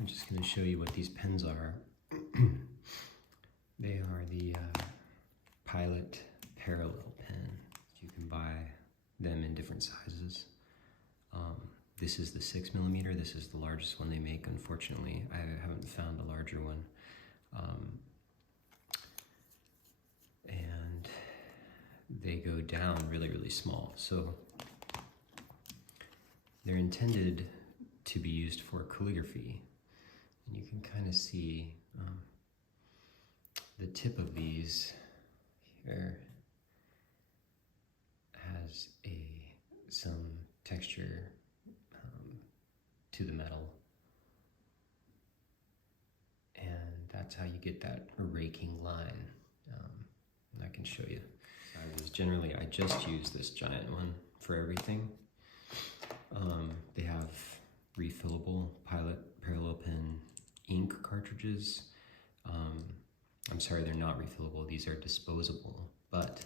I'm just going to show you what these pens are. They are the Pilot Parallel pen. You can buy them in different sizes. This is the 6mm. This is the largest one they make. Unfortunately, I haven't found a larger one. And they go down really, really small. So they're intended to be used for calligraphy. And you can kind of see the tip of these here has some texture to the metal, and that's how you get that raking line. And I can show you. Generally, I just use this giant one for everything. They have refillable Pilot Parallel Pen ink cartridges. I'm sorry, they're not refillable. These are disposable, but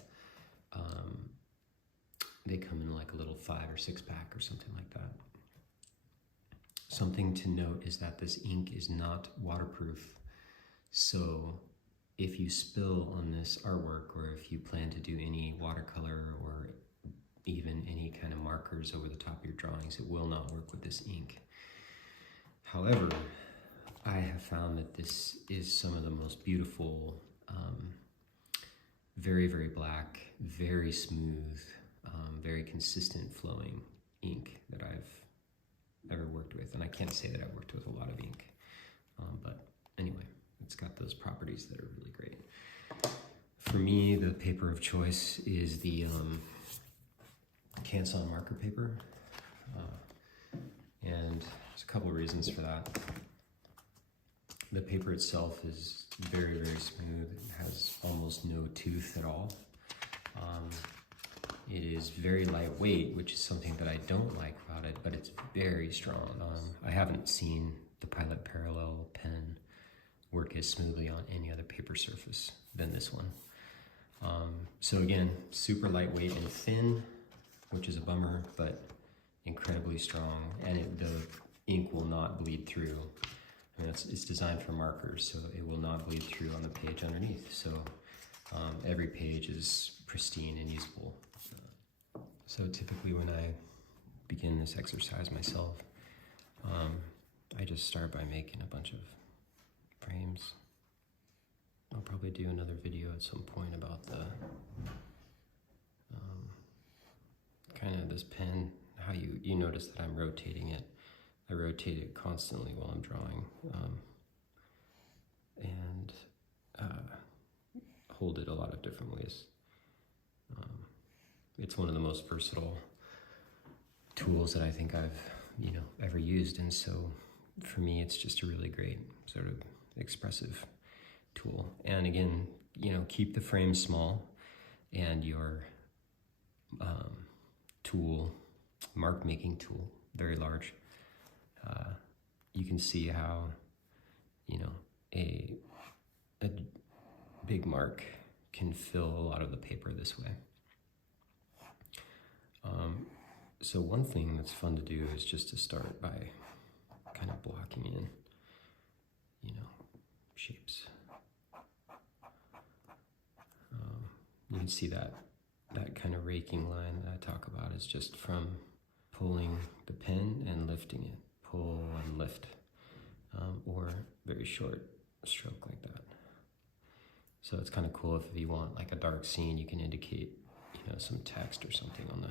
they come in like a little 5 or 6 pack or something like that. Something to note is that this ink is not waterproof. So if you spill on this artwork, or if you plan to do any watercolor or even any kind of markers over the top of your drawings, it will not work with this ink. However, I have found that this is some of the most beautiful, very, very black, very smooth, very consistent flowing ink that I've ever worked with. And I can't say that I've worked with a lot of ink, but anyway, it's got those properties that are really great. For me, the paper of choice is the Canson marker paper, and there's a couple of reasons for that. The paper itself is very, very smooth. It has almost no tooth at all. It is very lightweight, which is something that I don't like about it, but it's very strong. I haven't seen the Pilot Parallel pen work as smoothly on any other paper surface than this one. So again, super lightweight and thin, which is a bummer, but incredibly strong, and the ink will not bleed through. I mean, it's designed for markers, so it will not bleed through on the page underneath. So every page is pristine and usable. So typically when I begin this exercise myself, I just start by making a bunch of frames. I'll probably do another video at some point about the kind of this pen, how you notice that I'm rotating it. I rotate it constantly while I'm drawing, and hold it a lot of different ways. It's one of the most versatile tools that I think I've ever used, and so for me it's just a really great sort of expressive tool. And again, keep the frame small, and your tool, mark making tool, very large. You can see how a big mark can fill a lot of the paper this way. So one thing that's fun to do is just to start by kind of blocking in, shapes. You can see that kind of raking line that I talk about is just from pulling the pen and lifting it, pull and lift, or very short stroke like that. So it's kind of cool if you want like a dark scene, you can indicate, some text or something on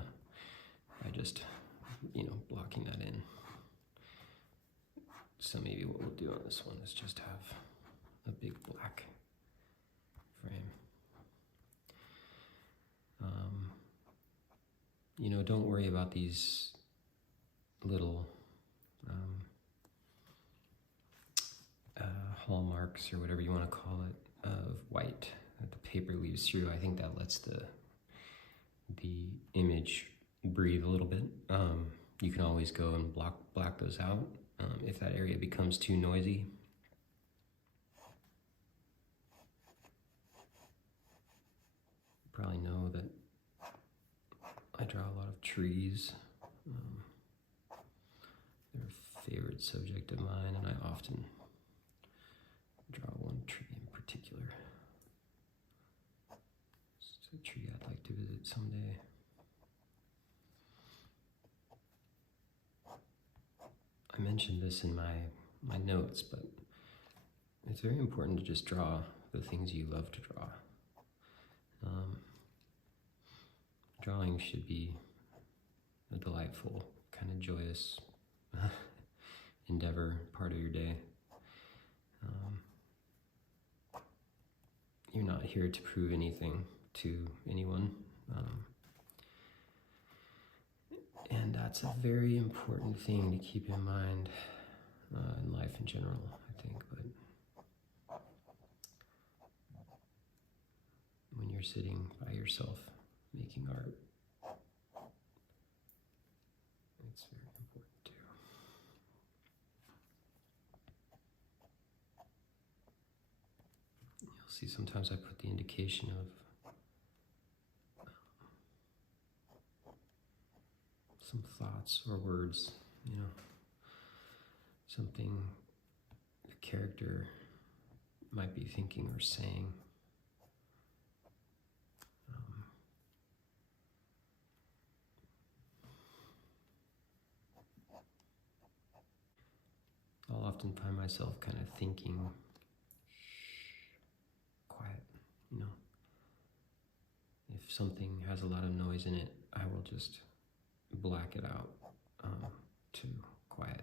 by just, blocking that in. So maybe what we'll do on this one is just have a big black frame. Don't worry about these little hallmarks or whatever you want to call it of white that the paper leaves through. I think that lets the image breathe a little bit. You can always go and black those out if that area becomes too noisy. You probably know that I draw a lot of trees. They're a favorite favorite subject of mine, and I often draw one tree in particular. It's a tree I'd like to visit someday. I mentioned this in my notes, but it's very important to just draw the things you love to draw. Drawing should be a delightful, kind of joyous endeavor, part of your day. You're not here to prove anything to anyone. And that's a very important thing to keep in mind in life in general, I think. But when you're sitting by yourself making art, it's very important too. You'll see sometimes I put the indication of some thoughts or words, something the character might be thinking or saying. I'll often find myself kind of thinking, quiet, If something has a lot of noise in it, I will just black it out to quiet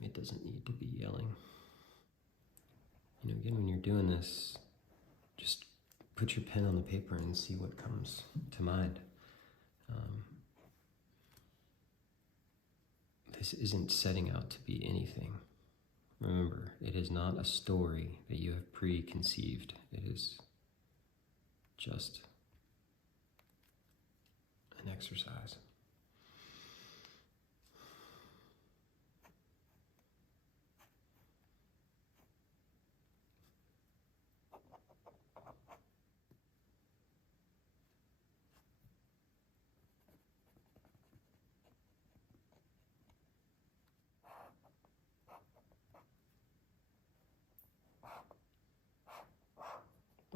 it. It doesn't need to be yelling. Again, when you're doing this, just put your pen on the paper and see what comes to mind. This isn't setting out to be anything. Remember, it is not a story that you have preconceived. It is just an exercise.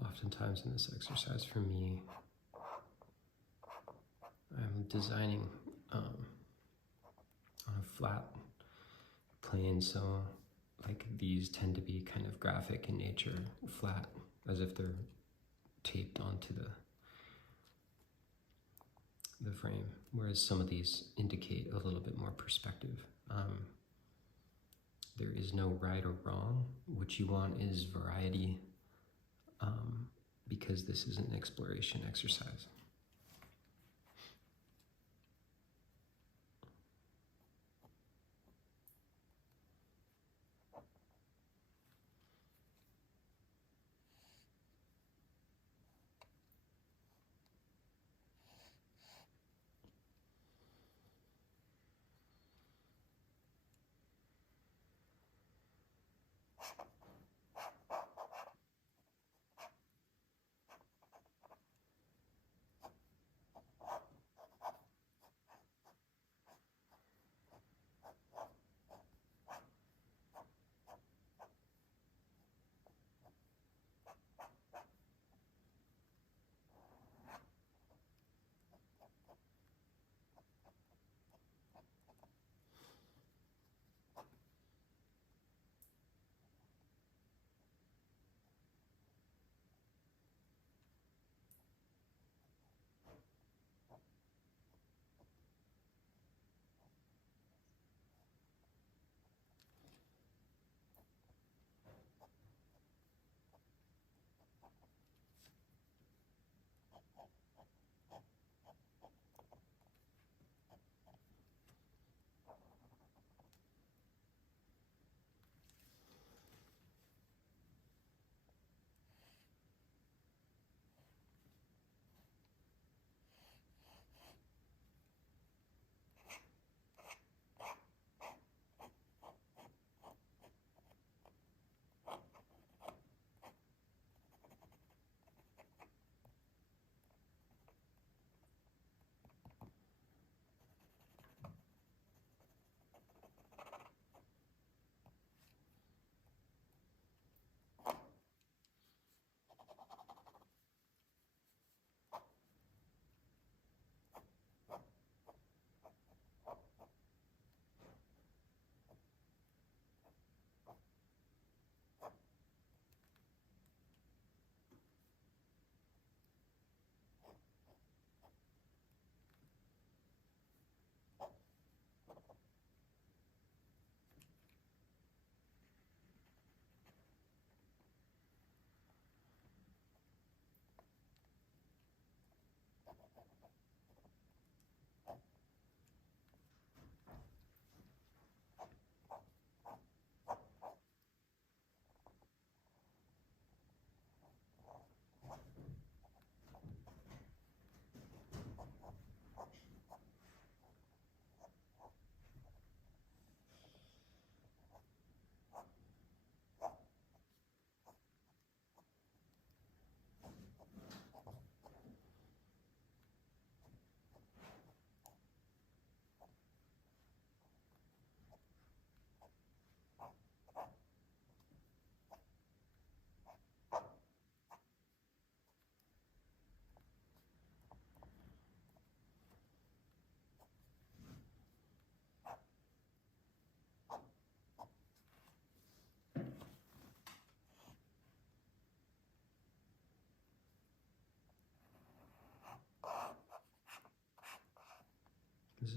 Oftentimes in this exercise for me, I'm designing on a flat plane, so like these tend to be kind of graphic in nature, flat, as if they're taped onto the frame, whereas some of these indicate a little bit more perspective. There is no right or wrong. What you want is variety, because this is an exploration exercise.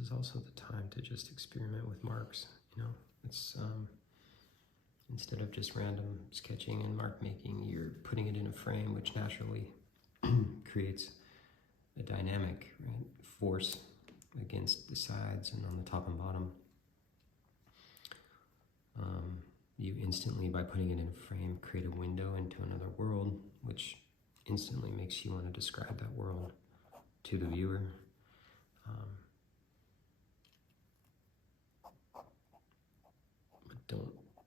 is also the time to just experiment with marks. You know, it's instead of just random sketching and mark making, you're putting it in a frame, which naturally creates a dynamic, right, force against the sides and on the top and bottom. You instantly, by putting it in a frame, create a window into another world, which instantly makes you want to describe that world to the viewer. But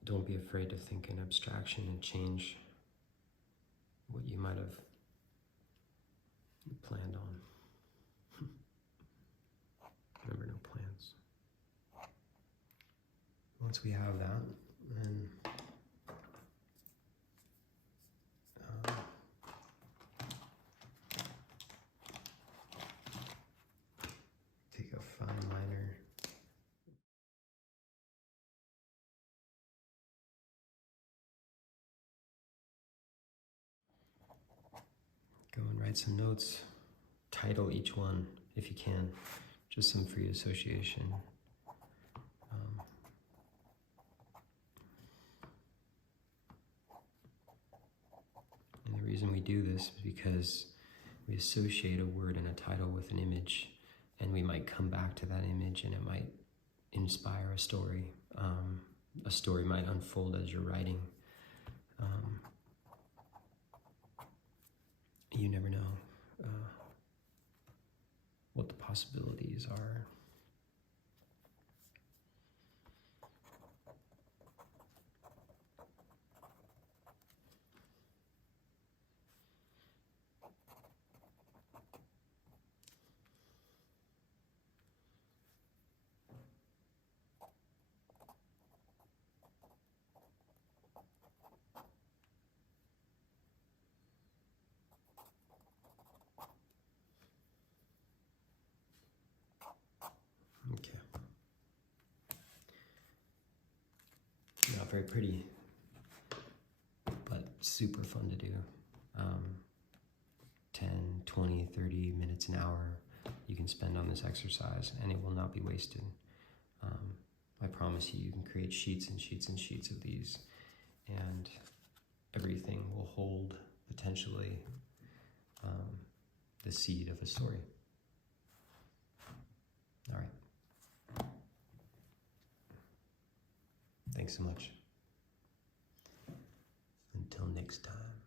don't be afraid to think in abstraction and change what you might have planned on. Remember, no plans. Once we have that, then take a fine liner. Go and write some notes. Title each one if you can. Just some free association. And the reason we do this is because we associate a word and a title with an image, and we might come back to that image and it might inspire a story. A story might unfold as you're writing. You never know what the possibilities are. Okay. Not very pretty, but super fun to do. 10, 20, 30 minutes, an hour you can spend on this exercise, and it will not be wasted. I promise you, you can create sheets and sheets and sheets of these, and everything will hold potentially the seed of a story. All right. Thanks so much. Until next time.